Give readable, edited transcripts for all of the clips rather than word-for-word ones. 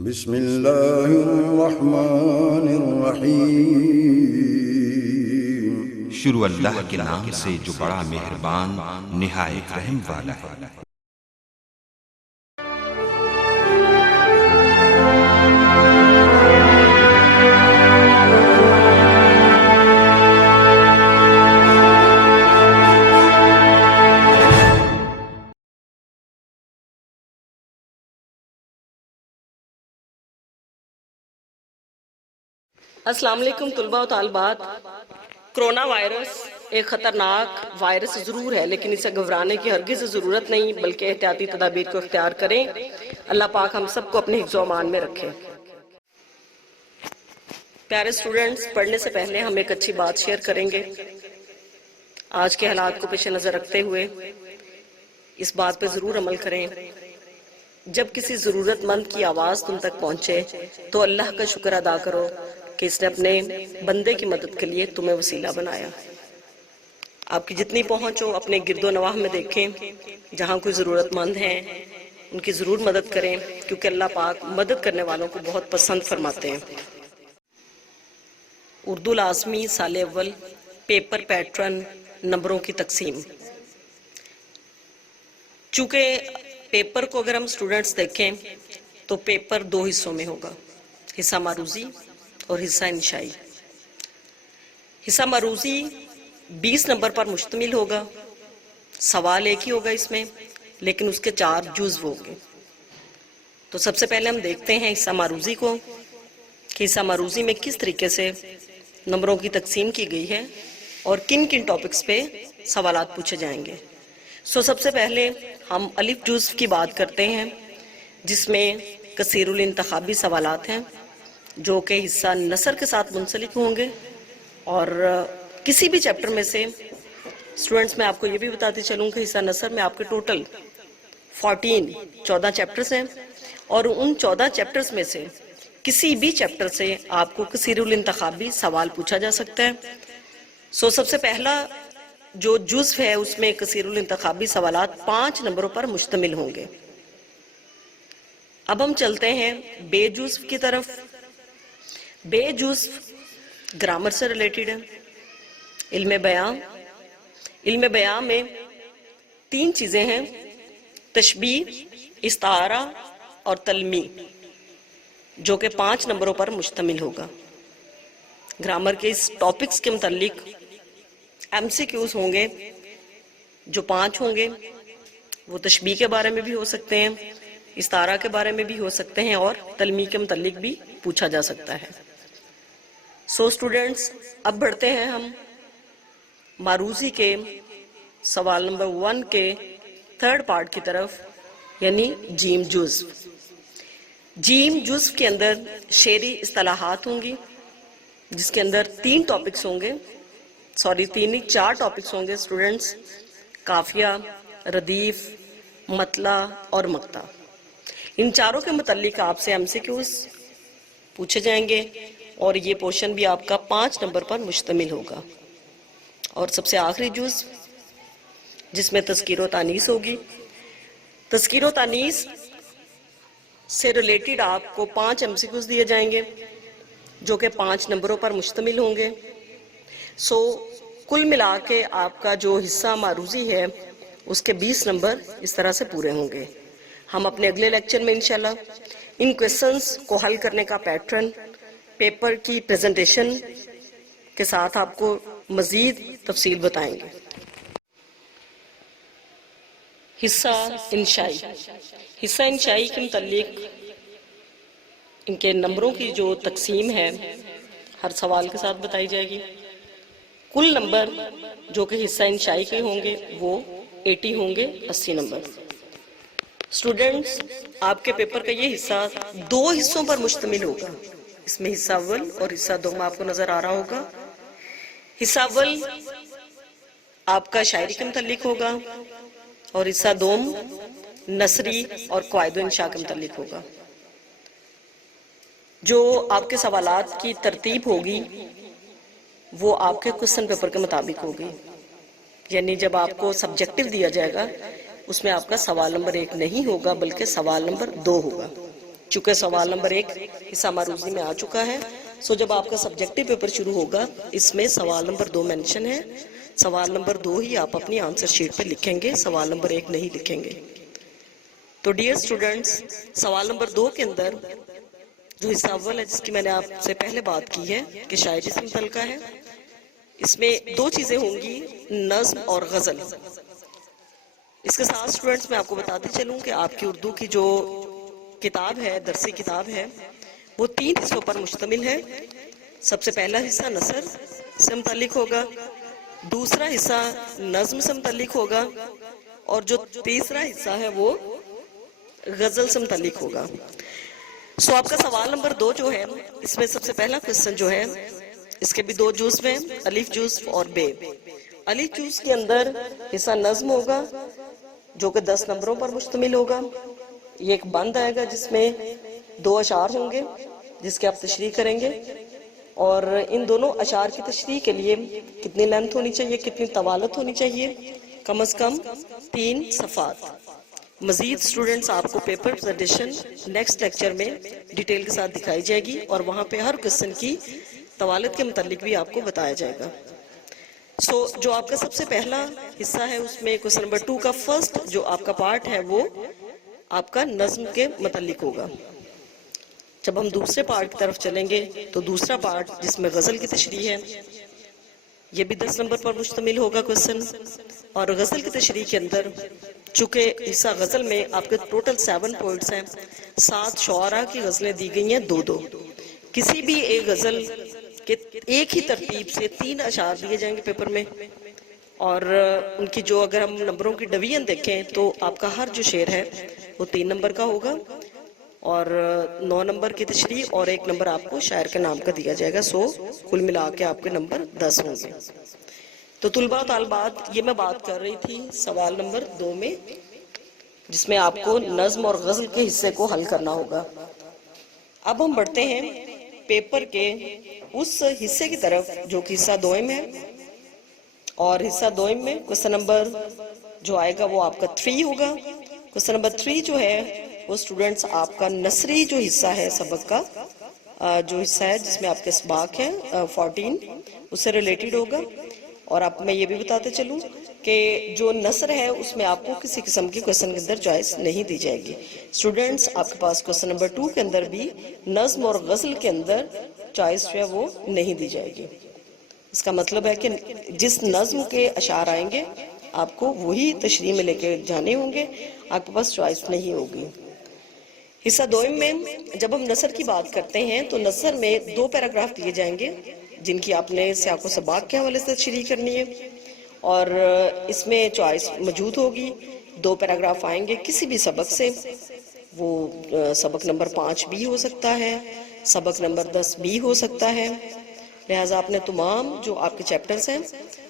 بسم اللہ الرحمن الرحیم۔ شروع اللہ کے نام سے جو بڑا مہربان نہایت رحم والا ہے۔ السلام علیکم طلباء و طالبات۔ کرونا وائرس ایک خطرناک وائرس ضرور ہے، لیکن اسے گھبرانے کی ہرگز ضرورت نہیں، بلکہ احتیاطی تدابیر کو اختیار کریں۔ اللہ پاک ہم سب کو اپنے حفظ و امان میں رکھے۔ پیارے اسٹوڈنٹس، پڑھنے سے پہلے ہم ایک اچھی بات شیئر کریں گے۔ آج کے حالات کو پیش نظر رکھتے ہوئے اس بات پہ ضرور عمل کریں، جب کسی ضرورت مند کی آواز تم تک پہنچے تو اللہ کا شکر ادا کرو کہ اس نے اپنے بندے کی مدد کے لیے تمہیں وسیلہ بنایا۔ آپ کی جتنی پہنچ ہو اپنے گرد و نواح میں دیکھیں، جہاں کوئی ضرورت مند ہیں ان کی ضرور مدد کریں، کیونکہ اللہ پاک مدد کرنے والوں کو بہت پسند فرماتے ہیں۔ اردو لازمی سال اول پیپر پیٹرن نمبروں کی تقسیم۔ چونکہ پیپر کو اگر ہم سٹوڈنٹس دیکھیں تو پیپر دو حصوں میں ہوگا، حصہ معروضی اور حصہ انشائی۔ حصہ معروضی 20 نمبر پر مشتمل ہوگا، سوال ایک ہی ہوگا اس میں، لیکن اس کے 4 جزو ہوں گے۔ تو سب سے پہلے ہم دیکھتے ہیں حصہ معروضی کو، کہ حصہ معروضی میں کس طریقے سے نمبروں کی تقسیم کی گئی ہے اور کن کن ٹاپکس پہ سوالات پوچھے جائیں گے۔ سب سے پہلے ہم الف جزو کی بات کرتے ہیں، جس میں کثیر الانتخابی سوالات ہیں، جو کہ حصہ نثر کے ساتھ منسلک ہوں گے۔ اور کسی بھی چیپٹر میں سے اسٹوڈنٹس میں آپ کو یہ بھی بتاتی چلوں کہ حصہ نثر میں آپ کے ٹوٹل 14 چیپٹرز ہیں، اور ان 14 چیپٹرز میں سے کسی بھی چیپٹر سے آپ کو کثیر الانتخابی سوال پوچھا جا سکتا ہے۔ سب سے پہلا جو جزو ہے اس میں کثیر الانتخابی سوالات 5 نمبروں پر مشتمل ہوں گے۔ اب ہم چلتے ہیں بے جزو کی طرف۔ بے جزو گرامر سے ریلیٹڈ ہے، علم بیان۔ علم بیان میں 3 چیزیں ہیں، تشبیہ، استعارہ اور تلمیح، جو کہ 5 نمبروں پر مشتمل ہوگا۔ گرامر کے اس ٹاپکس کے متعلق MCQs ہوں گے جو 5 ہوں گے۔ وہ تشبیہ کے بارے میں بھی ہو سکتے ہیں، استعارہ کے بارے میں بھی ہو سکتے ہیں، اور تلمیح کے متعلق بھی پوچھا جا سکتا ہے۔ اسٹوڈنٹس، اب بڑھتے ہیں ہم معروضی کے سوال نمبر 1 کے 3rd پارٹ کی طرف، یعنی جیم جزو۔ جیم جزو کے اندر شعری اصطلاحات ہوں گی، جس کے اندر 3 ٹاپکس ہوں گے، 4 ٹاپکس ہوں گے اسٹوڈنٹس، قافیہ، ردیف، مطلع اور مقطع۔ ان چاروں کے متعلق آپ سے MCQs پوچھے جائیں گے، اور یہ پورشن بھی آپ کا 5 نمبر پر مشتمل ہوگا۔ اور سب سے آخری جزو جس میں تذکیر و تانیث ہوگی۔ تذکیر و تانیث سے ریلیٹڈ آپ کو 5 MCQs دیے جائیں گے، جو کہ 5 نمبروں پر مشتمل ہوں گے۔ کل ملا کے آپ کا جو حصہ معروضی ہے اس کے 20 نمبر اس طرح سے پورے ہوں گے۔ ہم اپنے اگلے لیکچر میں انشاءاللہ ان کویسچنز کو حل کرنے کا پیٹرن، پیپر کی پریزنٹیشن کے ساتھ آپ کو مزید تفصیل بتائیں گے۔ حصہ انشائی۔ حصہ انشائی کے متعلق ان کے نمبروں کی جو تقسیم ہے ہر سوال کے ساتھ بتائی جائے گی۔ کل نمبر جو کہ حصہ انشائی کے ہوں گے وہ 80 ہوں گے، 80 نمبر۔ اسٹوڈنٹس، آپ کے پیپر کا یہ حصہ 2 حصوں پر مشتمل ہوگا۔ اس میں حصہ اول اور حصہ دوم آپ کو نظر آ رہا ہوگا۔ حصہ اول آپ کا شاعری کے متعلق ہوگا، اور حصہ دوم نثری اور قواعد و انشاء کے متعلق ہوگا۔ جو آپ کے سوالات کی ترتیب ہوگی وہ آپ کے کوسچن پیپر کے مطابق ہوگی، یعنی جب آپ کو سبجیکٹو دیا جائے گا اس میں آپ کا سوال نمبر 1 نہیں ہوگا بلکہ سوال نمبر 2 ہوگا۔ چونکہ سوال نمبر 1 حصہ معروضی میں آ چکا ہے، سو جب آپ کا سبجیکٹو پیپر شروع ہوگا اس میں سوال نمبر 2 مینشن ہے، سوال نمبر 2 ہی آپ اپنی آنسر شیٹ پہ لکھیں گے، سوال نمبر 1 نہیں لکھیں گے۔ تو ڈیئر اسٹوڈنٹس، سوال نمبر 2 کے اندر جو حصہ اول ہے جس کی میں نے آپ سے پہلے بات کی ہے کہ شاعری سے متعلقہ ہے، اس میں 2 چیزیں ہوں گی، نظم اور غزل۔ اس کے ساتھ اسٹوڈنٹس میں آپ کو بتاتے چلوں کہ آپ کی اردو کی جو کتاب ہے، درسی کتاب ہے، وہ 3 حصوں پر مشتمل ہے۔ سب سے پہلا حصہ نثر سے متعلق ہوگا، دوسرا حصہ نظم سے متعلق ہوگا، اور جو تیسرا حصہ ہے وہ غزل سے متعلق ہوگا۔ سو آپ کا سوال نمبر 2 جو ہے، اس میں سب سے پہلا کوسچن جو ہے، اس کے بھی 2 جزو ہیں، الف جزو اور بے۔ الف جزو کے اندر حصہ نظم ہوگا جو کہ 10 نمبروں پر مشتمل ہوگا۔ یہ ایک بند آئے گا جس میں 2 اشعار ہوں گے جس کی آپ تشریح کریں گے، اور ان دونوں اشعار کی تشریح کے لیے کتنی لینتھ ہونی چاہیے، کتنی طوالت ہونی چاہیے، کم از کم 3 صفحات۔ مزید اسٹوڈنٹس آپ کو پیپر پریزنٹیشن نیکسٹ لیکچر میں ڈیٹیل کے ساتھ دکھائی جائے گی، اور وہاں پہ ہر کوسچن کی طوالت کے متعلق بھی آپ کو بتایا جائے گا۔ سو جو آپ کا سب سے پہلا حصہ ہے اس میں کوسچن نمبر 2 کا فرسٹ جو آپ کا پارٹ ہے وہ آپ کا نظم کے متعلق ہوگا۔ جب ہم دوسرے پارٹ کی طرف چلیں گے تو دوسرا پارٹ جس میں غزل کی تشریح ہے، یہ بھی 10 نمبر پر مشتمل ہوگا کوسچن، اور غزل کی تشریح کے اندر چونکہ حصہ غزل میں آپ کے ٹوٹل 7 پوائنٹس ہیں، 7 شعراء کی غزلیں دی گئی ہیں 2-2۔ کسی بھی ایک غزل کے ایک ہی ترتیب سے 3 اشعار دیے جائیں گے پیپر میں، اور ان کی جو اگر ہم نمبروں کی ڈویژن دیکھیں تو آپ کا ہر جو شعر ہے وہ 3 نمبر کا ہوگا، اور 9 نمبر کی تشریح اور 1 نمبر آپ کو شاعر کے نام کا دیا جائے گا، سو کل ملا کے آپ کے نمبر 10 ہوں گے۔ تو طلباء و طالبات، یہ میں بات کر رہی تھی سوال نمبر 2 میں، جس میں آپ کو نظم اور غزل کے حصے کو حل کرنا ہوگا۔ اب ہم بڑھتے ہیں پیپر کے اس حصے کی طرف جو کہ حصہ دوئم ہے، اور حصہ دوئم میں کوسچن نمبر جو آئے گا وہ آپ کا 3 ہوگا۔ کوسچن نمبر 3 جو ہے وہ اسٹوڈنٹس آپ کا نثری جو حصہ ہے سبق کا، جو حصہ ہے جس میں آپ کے اسباق ہیں 14، اس سے ریلیٹڈ ہوگا۔ اور آپ میں یہ بھی بتاتے چلوں کہ جو نثر ہے اس میں آپ کو کسی قسم کی کوسچن کے اندر چوائس نہیں دی جائے گی۔ اسٹوڈنٹس آپ کے پاس کوسچن نمبر 2 کے اندر بھی نظم اور غزل کے اندر چوائس جو ہے وہ نہیں دی جائے گی۔ اس کا مطلب ہے کہ جس نظم کے اشعار آئیں گے آپ کو وہی تشریح میں لے کے جانے ہوں گے، آپ کے پاس چوائس نہیں ہوگی۔ حصہ دوئم میں جب ہم نثر کی بات کرتے ہیں تو نثر میں 2 پیراگراف دیے جائیں گے جن کی آپ نے سیاق و سباق کے حوالے سے تشریح کرنی ہے، اور اس میں چوائس موجود ہوگی۔ 2 پیراگراف آئیں گے کسی بھی سبق سے، وہ سبق نمبر 5 بھی ہو سکتا ہے، سبق نمبر 10 بھی ہو سکتا ہے، لہٰذا آپ نے تمام جو آپ کے چیپٹرز ہیں،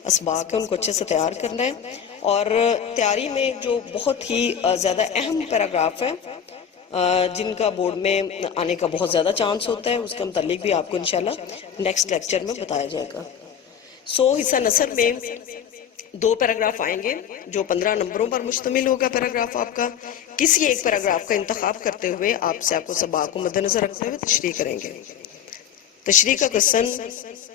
اسباق ہیں، ان کو اچھے سے تیار کرنا ہے۔ اور تیاری میں جو بہت ہی زیادہ اہم پیراگراف ہے جن کا بورڈ میں آنے کا بہت زیادہ چانس ہوتا ہے، اس کے متعلق بھی آپ کو انشاءاللہ نیکسٹ لیکچر میں بتایا جائے گا۔ سو حصہ نثر میں 2 پیراگراف آئیں گے جو 15 نمبروں پر مشتمل ہوگا پیراگراف آپ کا۔ کسی ایک پیراگراف کا انتخاب کرتے ہوئے آپ سیاق و سباق کو مد نظر رکھتے ہوئے تشریح کریں گے۔ تشریح کا کوسچن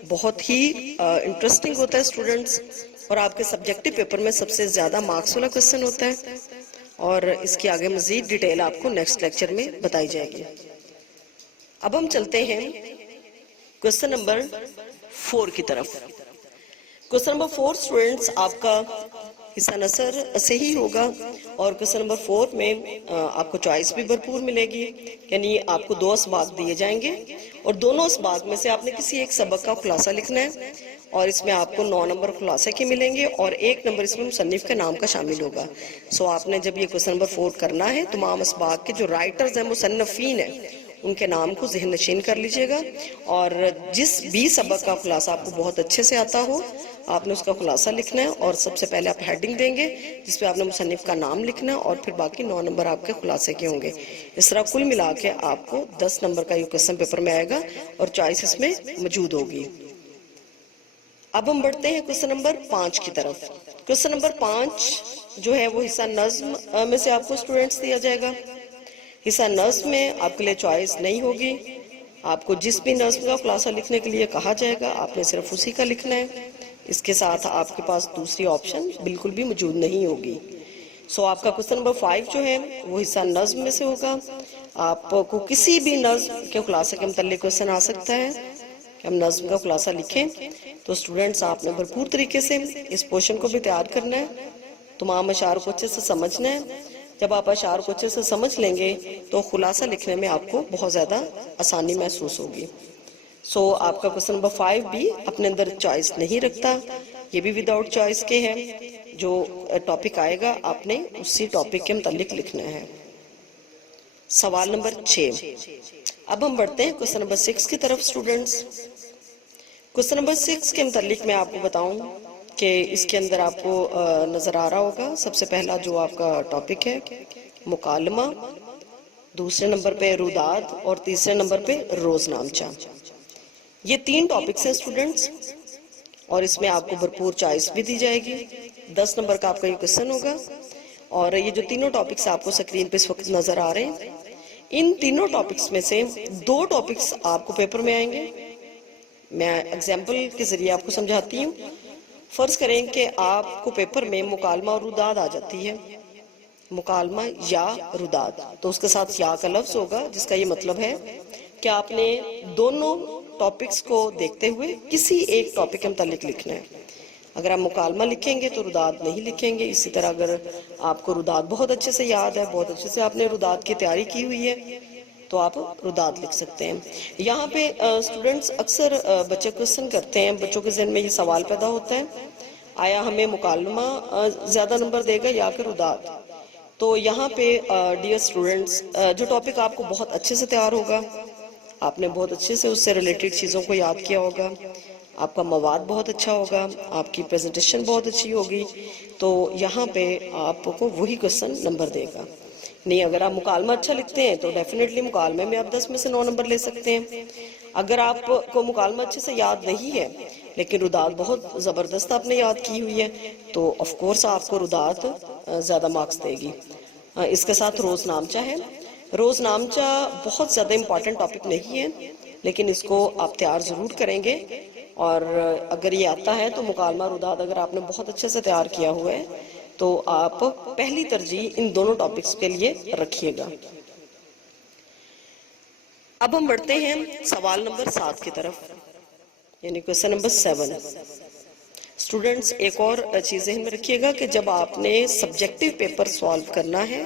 بہت ہی انٹرسٹنگ ہوتا ہے اسٹوڈنٹس، اور آپ کے سبجیکٹو پیپر میں سب سے زیادہ مارکس والا کوسچن ہوتا ہے، اور اس کی آگے مزید ڈیٹیل آپ کو نیکسٹ لیکچر میں بتائی جائے گی۔ اب ہم چلتے ہیں کوسچن نمبر 4 کی طرف۔ کوسچن نمبر 4 اسٹوڈنٹس آپ کا حصہ نثر سے ہی ہوگا، اور کوسچن نمبر 4 میں آپ کو چوائس بھی بھرپور ملے گی، یعنی آپ کو 2 اسباق دیے جائیں گے، اور دونوں اسباق میں سے آپ نے کسی ایک سبق کا خلاصہ لکھنا ہے، اور اس میں آپ کو 9 نمبر خلاصے کے ملیں گے، اور 1 نمبر اس میں مصنف کے نام کا شامل ہوگا۔ سو آپ نے جب یہ کوسچن نمبر 4 کرنا ہے، تمام اسباق کے جو رائٹرز ہیں، مصنفین ہیں، ان کے نام کو ذہن نشین کر لیجئے گا، اور جس بھی سبق کا خلاصہ آپ کو بہت اچھے سے آتا ہو آپ نے اس کا خلاصہ لکھنا ہے، اور سب سے پہلے آپ ہیڈنگ دیں گے جس پہ آپ نے مصنف کا نام لکھنا ہے، اور پھر باقی 9 نمبر آپ کے خلاصے کے ہوں گے۔ اس طرح کل ملا کے آپ کو 10 نمبر کا یہ کوسچن پیپر میں آئے گا، اور چوائس اس میں موجود ہوگی۔ اب ہم بڑھتے ہیں کوسچن نمبر 5 کی طرف۔ کوسچن نمبر 5 جو ہے وہ حصہ نظم میں سے آپ کو اسٹوڈنٹس دیا جائے گا۔ حصہ نظم میں آپ کے لیے چوائس نہیں ہوگی. آپ کو جس بھی نظم کا خلاصہ لکھنے کے لیے کہا جائے گا آپ نے صرف اسی کا لکھنا ہے. اس کے ساتھ آپ کے پاس دوسری آپشن بالکل بھی موجود نہیں ہوگی. سو آپ کا کوسچن نمبر 5 جو ہے وہ حصہ نظم میں سے ہوگا. آپ کو کسی بھی نظم کے خلاصے کے متعلق کوسچن آ سکتا ہے کہ ہم نظم کا خلاصہ لکھیں. تو اسٹوڈنٹس آپ نے بھرپور طریقے سے اس پورشن کو بھی تیار کرنا ہے. تمام اشعار کو اچھے سے سمجھنا ہے. جب آپ اشعار کو اچھے سے سمجھ لیں گے تو خلاصہ لکھنے میں آپ کو بہت زیادہ آسانی محسوس ہوگی. سو آپ کا کوسچن نمبر 5 بھی اپنے اندر چوائس نہیں رکھتا. یہ بھی وداؤٹ چوائس کے ہے. جو ٹاپک آئے گا آپ نے اسی ٹاپک کے متعلق لکھنا ہے. سوال نمبر 6. اب ہم بڑھتے ہیں کوسچن نمبر 6 کی طرف. اسٹوڈنٹس کوسچن نمبر 6 کے متعلق میں آپ کو بتاؤں کہ اس کے اندر آپ کو نظر آ رہا ہوگا. سب سے پہلا جو آپ کا ٹاپک ہے مکالمہ، دوسرے نمبر پہ روداد اور تیسرے نمبر پہ روز نامچہ. یہ 3 ٹاپکس ہیں اسٹوڈنٹس اور اس میں آپ کو بھرپور چوائس بھی دی جائے گی. 10 نمبر کا آپ کا یہ کوسچن ہوگا. اور یہ جو تینوں ٹاپکس آپ کو سکرین پہ اس وقت نظر آ رہے ہیں ان تینوں ٹاپکس میں سے 2 ٹاپکس آپ کو پیپر میں آئیں گے. میں ایگزامپل کے ذریعے آپ کو سمجھاتی ہوں. فرض کریں کہ آپ کو پیپر میں مکالمہ اور روداد آ جاتی ہے. مکالمہ یا روداد تو اس کے ساتھ یا کا لفظ ہوگا جس کا یہ مطلب ہے کہ آپ نے دونوں ٹاپکس کو دیکھتے ہوئے کسی ایک ٹاپک کے متعلق لکھنا ہے. اگر آپ مکالمہ لکھیں گے تو روداد نہیں لکھیں گے. اسی طرح اگر آپ کو روداد بہت اچھے سے یاد ہے، بہت اچھے سے آپ نے روداد کی تیاری کی ہوئی ہے تو آپ روداد لکھ سکتے ہیں. یہاں پہ اسٹوڈنٹس اکثر بچے کوسچن کرتے ہیں، بچوں کے ذہن میں یہ سوال پیدا ہوتا ہے آیا ہمیں مکالمہ زیادہ نمبر دے گا یا کہ روداد. تو یہاں پہ ڈیئر اسٹوڈنٹس جو ٹاپک آپ کو بہت اچھے سے تیار ہوگا، آپ نے بہت اچھے سے اس سے ریلیٹڈ چیزوں کو یاد کیا ہوگا، آپ کا مواد بہت اچھا ہوگا، آپ کی پریزنٹیشن بہت اچھی ہوگی، تو یہاں پہ آپ کو وہی کوسچن نمبر دے گا. نہیں اگر آپ مکالمہ اچھا لکھتے ہیں تو ڈیفینیٹلی مکالمے میں آپ 10 میں سے 9 نمبر لے سکتے ہیں. اگر آپ کو مکالمہ اچھے سے یاد نہیں ہے لیکن روداد بہت زبردست آپ نے یاد کی ہوئی ہے تو آف کورس آپ کو روداد زیادہ مارکس دے گی. اس کے ساتھ روز نامچہ ہے. روز نامچہ بہت زیادہ امپورٹنٹ ٹاپک نہیں ہے لیکن اس کو آپ تیار ضرور کریں گے. اور اگر یہ آتا ہے تو مکالمہ روداد اگر آپ نے بہت اچھے سے تیار کیا ہوا ہے تو آپ پہلی ترجیح ان دونوں ٹاپکس کے لیے رکھیے گا. اب ہم بڑھتے ہیں سوال نمبر 7 کی طرف، یعنی کوسچن نمبر 7. اسٹوڈنٹس ایک اور چیز ذہن میں رکھیے گا کہ جب آپ نے سبجیکٹو پیپر سالو کرنا ہے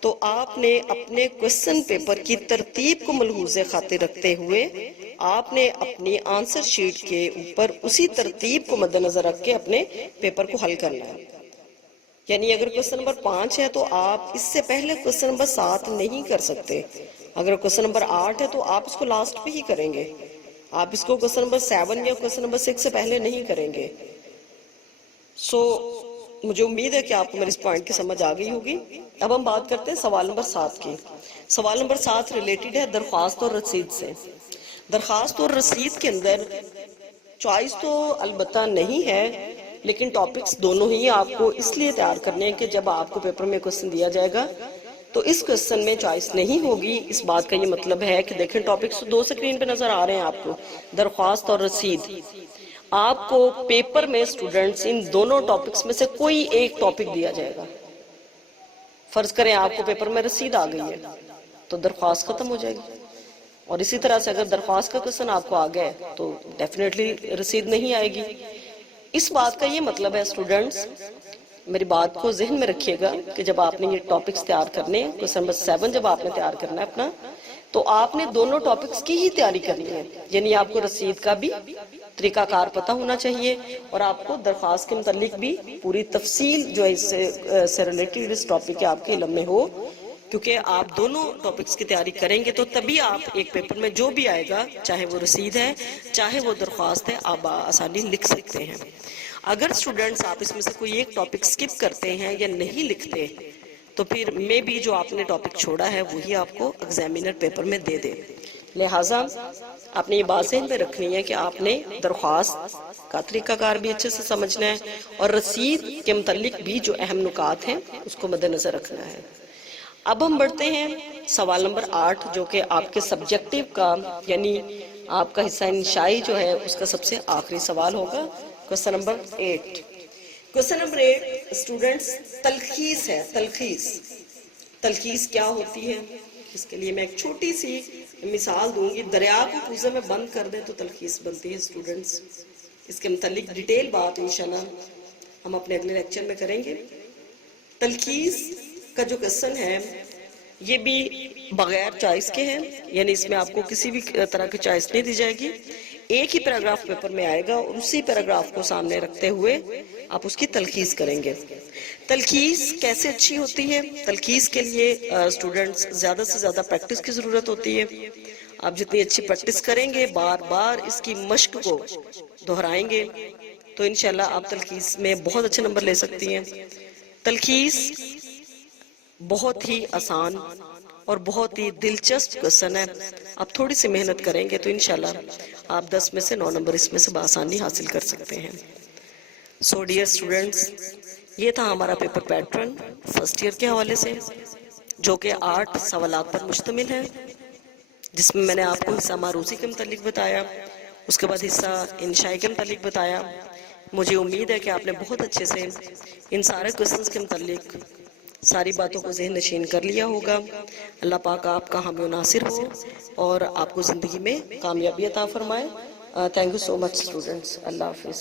تو آپ نے اپنے کوسچن پیپر کی ترتیب کو ملحوظ خاطر رکھتے ہوئے آپ نے اپنی آنسر شیٹ کے اوپر اسی ترتیب کو مد نظر رکھ کے اپنے پیپر کو حل کرنا ہے. یعنی اگر کوسچن نمبر 5 ہے تو آپ اس سے پہلے کوسچن نمبر 7 نہیں کر سکتے. اگر کوسچن نمبر 8 ہے تو آپ اس کو لاسٹ پہ ہی کریں گے. آپ اس کو کوسچن نمبر 7 یا کوسچن نمبر 6 سے پہلے نہیں کریں گے. سو مجھے امید ہے کہ آپ کو میری اس پوائنٹ کی سمجھ آ گئی ہوگی. اب ہم بات کرتے ہیں سوال نمبر 7 کی. سوال نمبر 7 ریلیٹڈ ہے درخواست اور رسید سے. درخواست اور رسید کے اندر چوائس تو البتہ نہیں ہے لیکن ٹاپکس دونوں ہی آپ کو اس لیے تیار کرنے ہیں کہ جب آپ کو پیپر میں کوسچن دیا جائے گا تو اس کوسچن میں چوائس نہیں ہوگی. اس بات کا یہ مطلب ہے کہ دیکھیں ٹاپکس 2 سکرین پہ نظر آ رہے ہیں آپ کو، درخواست اور رسید. آپ کو پیپر میں اسٹوڈنٹس ان دونوں ٹاپکس میں سے کوئی ایک ٹاپک دیا جائے گا. فرض کریں آپ کو پیپر میں رسید آ گئی ہے تو درخواست ختم ہو جائے گی. اور اسی طرح سے اگر درخواست کا کوسچن آپ کو آ گیا ہے تو ڈیفینیٹلی رسید نہیں آئے گی. اس بات کا یہ مطلب ہے اسٹوڈنٹس، میری بات کو ذہن میں رکھیے گا کہ جب آپ نے یہ ٹاپکس تیار کرنے ہیں، کوسچن نمبر 7 جب آپ نے تیار کرنا ہے اپنا، تو آپ نے دونوں ٹاپکس کی ہی تیاری کرنی ہے. یعنی آپ کو رسید کا بھی طریقہ کار پتہ ہونا چاہیے اور آپ کو درخواست کے متعلق بھی پوری تفصیل جو ہے اس سے ریلیٹڈ اس ٹاپک کے آپ کے علم میں ہو، کیونکہ آپ دونوں ٹاپکس کی تیاری کریں گے تو تبھی آپ ایک پیپر میں جو بھی آئے گا، چاہے وہ رسید ہے چاہے وہ درخواست ہے، آپ آسانی لکھ سکتے ہیں. اگر اسٹوڈنٹس آپ اس میں سے کوئی ایک ٹاپک سکپ کرتے ہیں یا نہیں لکھتے تو پھر میں بھی جو آپ نے ٹاپک چھوڑا ہے وہی آپ کو ایگزامینر پیپر میں دے دے. لہٰذا آپ نے یہ بات ذہن میں رکھنی ہے کہ آپ نے درخواست کا طریقہ کار بھی اچھے سے سمجھنا ہے اور رسید کے متعلق بھی جو اہم نکات ہیں اس کو مد نظر رکھنا ہے. اب ہم بڑھتے ہیں سوال نمبر 8 جو کہ آپ کے سبجیکٹیو کا یعنی آپ کا حصہ انشائی جو ہے اس کا سب سے آخری سوال ہوگا. Question number 8. Question number 8 students تلخیص ہے. تلخیص کیا ہوتی ہے؟ اس کے لیے میں ایک چھوٹی سی مثال دوں گی. دریا کو کوزے میں بند کر دیں تو تلخیص بنتی ہے اسٹوڈنٹس. اس کے متعلق ڈیٹیل بات انشاءاللہ ہم اپنے اگلے لیکچر میں کریں گے. تلخیص کا جو کوسچن ہے یہ بھی بغیر چوائس کے ہیں، یعنی اس میں آپ کو کسی بھی طرح کی چوائس نہیں دی جائے گی. ایک ہی پیراگراف پیپر میں آئے گا اور اسی پیراگراف کو سامنے رکھتے ہوئے آپ اس کی تلخیص کریں گے. تلخیص کیسے اچھی ہوتی ہے؟ تلخیص کے لیے اسٹوڈنٹس زیادہ سے زیادہ پریکٹس کی ضرورت ہوتی ہے. آپ جتنی اچھی پریکٹس کریں گے، بار بار اس کی مشق کو دہرائیں گے تو انشاءاللہ آپ تلخیص میں بہت اچھے نمبر لے سکتی ہیں. تلخیص بہت ہی آسان اور بہت ہی دلچسپ کوسچن ہے. آپ تھوڑی سی محنت کریں گے تو انشاءاللہ آپ 10 میں سے 9 نمبر اس میں سے بآسانی حاصل کر سکتے ہیں. سو ڈیئر اسٹوڈنٹس، یہ تھا ہمارا پیپر پیٹرن فرسٹ ایئر کے حوالے سے جو کہ 8 سوالات پر مشتمل ہے، جس میں نے آپ کو حصہ معروضی کے متعلق بتایا، اس کے بعد حصہ انشائی کے متعلق بتایا. مجھے امید ہے کہ آپ نے بہت اچھے سے ان سارے کوسچنز کے متعلق ساری باتوں کو ذہن نشین کر لیا ہوگا. اللہ پاک آپ کا حامی و ناصر ہو اور آپ کو زندگی میں کامیابی عطا فرمائے. Thank you so much students. اللہ حافظ.